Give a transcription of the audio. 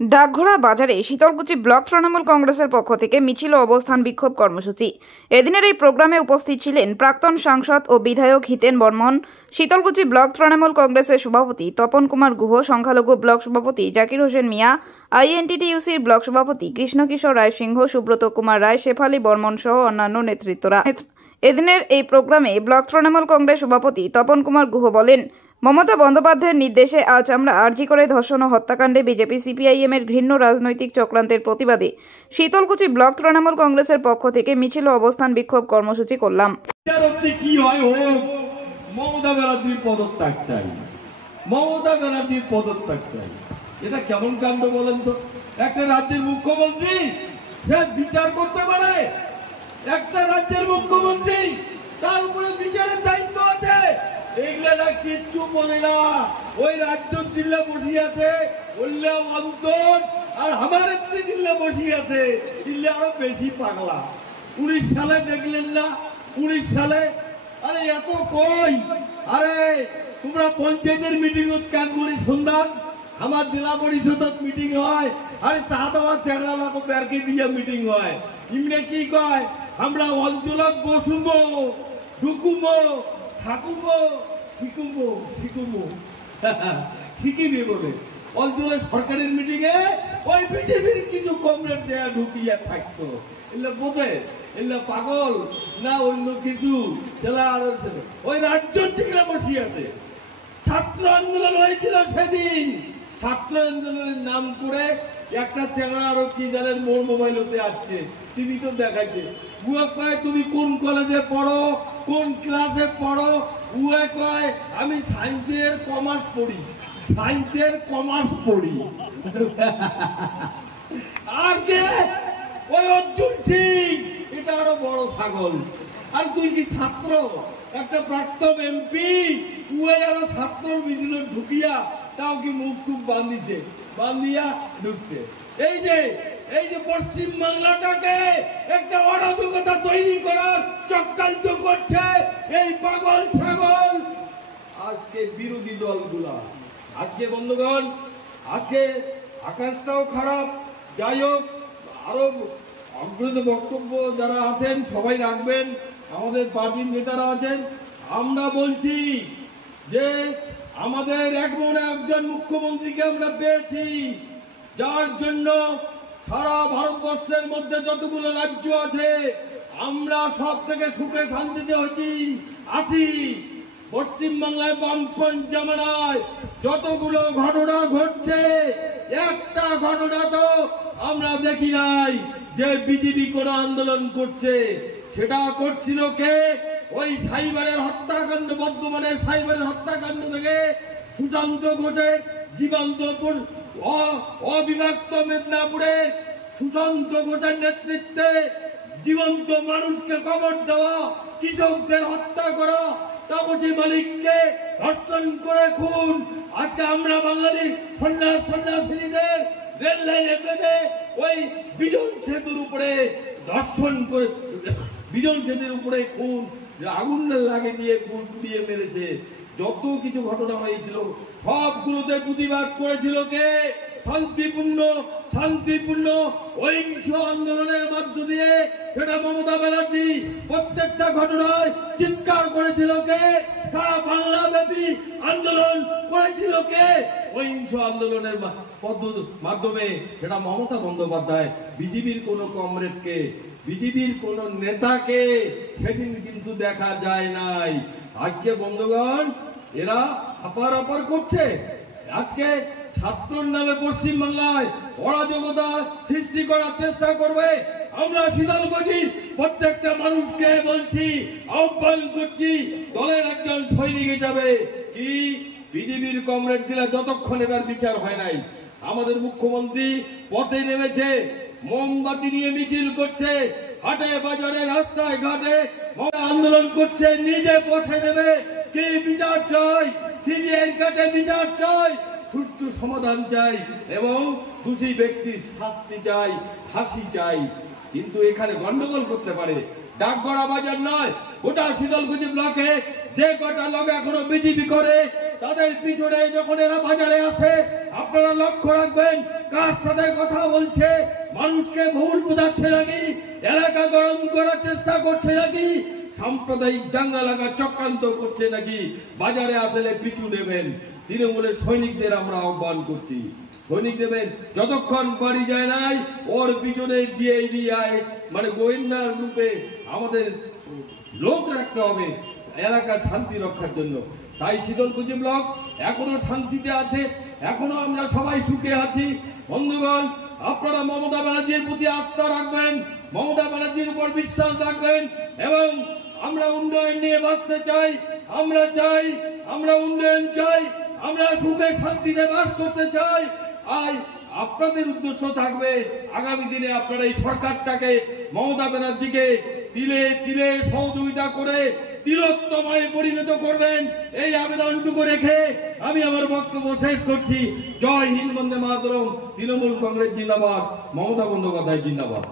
ডাকঘোড়া বাজারে শীতলকুচি ব্লক তৃণমূল কংগ্রেসের পক্ষ থেকে মিছিল ও অবস্থান বিক্ষোভ কর্মসূচি। এদিনের এই প্রোগ্রামে উপস্থিত ছিলেন প্রাক্তন সাংসদ ও বিধায়ক হিতেন বর্মন, শীতলকুচি ব্লক তৃণমূল কংগ্রেসের সভাপতি তপন কুমার গুহ, সংখ্যালঘু ব্লক সভাপতি জাকির হোসেন মিয়া, আইএনটিটিইউসির ব্লক সভাপতি কৃষ্ণকিশোর রায় সিংহ, সুব্রত কুমার রায়, শেফালি বর্মন সহ অন্যান্য নেতৃত্বরা। এদিনের এই প্রোগ্রামে ব্লক তৃণমূল কংগ্রেস সভাপতি তপন কুমার গুহ বলেন, মমতা বন্দ্যোপাধ্যায়ের নির্দেশে আজ আমরা আরজি করে ধর্ষণ ও হত্যাকাণ্ডে বিজেপি সিপিআইএম এর ঘৃণ্য রাজনৈতিক চক্রান্তের প্রতিবাদে শীতলকুচি ব্লক তৃণমূল কংগ্রেসের পক্ষ থেকে মিছিল ও অবস্থান বিক্ষোভ কর্মসূচি করলাম। কি হয় মমতা ব্যানার্জির পদত্যাগ চাই, মমতা ব্যানার্জির পদত্যাগ চাই। এটা কেমন কাণ্ড বলেন তো? একটা রাজ্যের মুখ্যমন্ত্রী সে বিচার করতে পারে, একটা রাজ্যের মুখ্যমন্ত্রী তার উপরে বিচারের দায়িত্ব আছে। এগুলা কিচ্ছু বলে না। ওই রাজ্য জিল্লা বসিয়ে আছে, বললে অন্তর আর আমার একটি জিল্লা বসিয়ে আছে, জিল্লা আরো বেশি পাগলা। 19 সালে দেখলেন না? 19 সালে আরে এত কই, আরে তোমরা পঞ্চায়েতের মিটিং কেন করি সন্ধান, আমার জেলা পরিষদত মিটিং হয়, আরে চা দেওয়া চেহারা লাগো ব্যারকে দিয়ে মিটিং হয়। ইমনে কি কয়, আমরা অঞ্চলত বসুবো, ঢুকুবো, থাকুবো, শিখুবো, শিখুবো, শিখিবি বলে অঞ্চলের সরকারের মিটিং এ ওই পৃথিবীর কিছু কমরেড দেয়া ঢুকিয়া থাকতো। এগুলো বোধে, এগুলো পাগল না অন্য কিছু ছেলা আরো ছেলে ওই রাজ্য থেকে বসিয়াছে। ছাত্র আন্দোলন হয়েছিল সেদিন, ছাত্র আন্দোলনের নাম করে একটা চেহারা আরো কি জানেন মোর মোবাইল হতে আসছে, টিভি তো দেখাচ্ছে। বুয়া কয় তুমি কোন কলেজে পড়ো, কোন ক্লাসে পড়ো? উয়ে কয় আমি সায়েন্সের কমার্স পড়ি, সায়েন্সের কমার্স পড়ি। আর কে? ওই অর্জুন সিং, এটা আরো বড় ছাগল। আর তুই কি ছাত্র? একটা প্রাক্তন এমপি উয়ে আরো ছাত্র মিছিল ঢুকিয়া তাও কি মুখ টুক বান্ধিছে, বান্ধিয়া ঢুকছে। এই যে পশ্চিম বাংলাটাকে একটা অরাজকতা তৈরি করার চক্রান্ত করছে এই পাগল ছাগল আজকে বিরোধী দলগুলা। আজকে বন্ধুগণ, আজকে আকাশটাও খারাপ। যাই হোক, আরো অগ্রত বক্তব্য যারা আছেন সবাই রাখবেন, আমাদের পার্টির নেতারা আছেন। আমরা বলছি যে আমাদের এমন একজন মুখ্যমন্ত্রীকে আমরা পেয়েছি যার জন্য সারা ভারতবর্ষের মধ্যে যতগুলো রাজ্য আছে আমরা সব থেকে সুখে শান্তিতে আছি। পশ্চিম বাংলায় বামপন্থী জামানায় যতগুলো ঘটনা ঘটছে, একটা ঘটনা তো আমরা দেখি নাই যে বিজেপি কোন আন্দোলন করছে। সেটা করছিল কে? ওই সাইবারের হত্যাকাণ্ড, বর্ধমানের সাইবারের হত্যাকাণ্ড থেকে সুশান্ত ঘোষের জীবন্ত অবিভক্ত মেদিনীপুরে সুশান্ত ঘোষের নেতৃত্বে জীবন্ত মানুষকে কবর দেওয়া, কৃষকদের হত্যা করা, তাপসী মালিককে ধর্ষণ করে খুন। আজকে আমরা বাঙালি সন্ন্যাসিনীদের রেল লাইনে বেঁধে ওই বিজন সেতুর উপরে ধর্ষণ করে, বিজন সেতুর উপরে খুন, আগুন লাগে দিয়ে পুড়িয়ে মেরেছে। যত কিছু ঘটনা হয়েছিল সবগুলোতে প্রতিবাদ করেছিল কে? শান্তিপূর্ণ অহিংস আন্দোলনের মধ্য দিয়ে সেটা মমতা ব্যানার্জি। প্রত্যেকটা ঘটনায় চিৎকার করেছিল কে? সারা বাংলা ব্যাপী আন্দোলন করেছিল কে? অহিংস আন্দোলনের মাধ্যমে সেটা মমতা বন্দ্যোপাধ্যায়। বিজেপির কোন কমরেডকে, বিজেপির কোন নেতাকে সেদিন কিন্তু দেখা যায় নাই। আজকে বন্ধুগণ এরা আপার করছে। আজকে ছাত্রর নামে পশ্চিম বাংলায় অরাজকতা সৃষ্টি করার চেষ্টা করবে। আমরা শীতলকুচি প্রত্যেকটা মানুষকে বলছি, আহ্বান করছি, দলের একজন সৈনিক হিসাবে কি বিজেপির কমরেড জেলা যতক্ষণ এটার বিচার হয় নাই। আমাদের মুখ্যমন্ত্রী পথে নেমেছে, মোমবাতি নিয়ে মিছিল করছে, হাটে বাজারে রাস্তায় ঘাটে আন্দোলন করছে, নিজে পথে নেমে কি বিচার চাই? সিবিআইয়ের কাছে বিচার চাই, সুষ্ঠু সমাধান চাই এবং দোষী ব্যক্তির শাস্তি চাই, ফাঁসি চাই। কিন্তু এখানে গন্ডগোল করতে পারে ডাকগড়া বাজার নয়, গোটা শীতলকুচি ব্লকে যে কটা লোক এখনো বিজেপি করে তাদের পিছনে যখন এরা বাজারে আসে আপনারা লক্ষ্য রাখবেন কার সাথে কথা বলছে, মানুষকে ভুল বোঝাচ্ছে নাকি, এলাকা গরম করার চেষ্টা করছে নাকি, সাম্প্রদায়িক দাঙ্গা লাগা চক্রান্ত করছে নাকি। বাজারে আসলে পিছু নেবেন। তৃণমূলের সৈনিকদের আমরা আহ্বান করছি, সৈনিক দেবেন যতক্ষণ বাড়ি যায় নাই ওর পিছনে ডিআই মানে গোয়েন্দার রূপে আমাদের লোক রাখতে হবে এলাকার শান্তি রক্ষার জন্য। তাই শীতলকুচি ব্লক এখনো শান্তিতে আছে, এখনো আমরা সবাই সুখে আছি। বন্ধুগণ, আপনারা মমতা ব্যানার্জির প্রতি আস্থা রাখবেন, মমতা ব্যানার্জির উপর বিশ্বাস রাখবেন এবং আমরা উন্নয়ন নিয়ে বাঁচতে চাই। আমরা উন্নয়ন চাই, আমরা সুখে শান্তিতে বাস করতে চাই। আর আপনাদের উদ্দেশ্য থাকবে আগামী দিনে আপনারা এই সরকারটাকে, মমতা ব্যানার্জিকে তিলে তিলে সহযোগিতা করে তিলোত্তমায় পরিণত করবেন। এই আবেদনটুকু রেখে আমি আমার বক্তব্য শেষ করছি। জয় হিন্দ, বন্দে মাতরম। তৃণমূল কংগ্রেস জিন্দাবাদ, মমতা বন্দ্যোপাধ্যায় জিন্দাবাদ।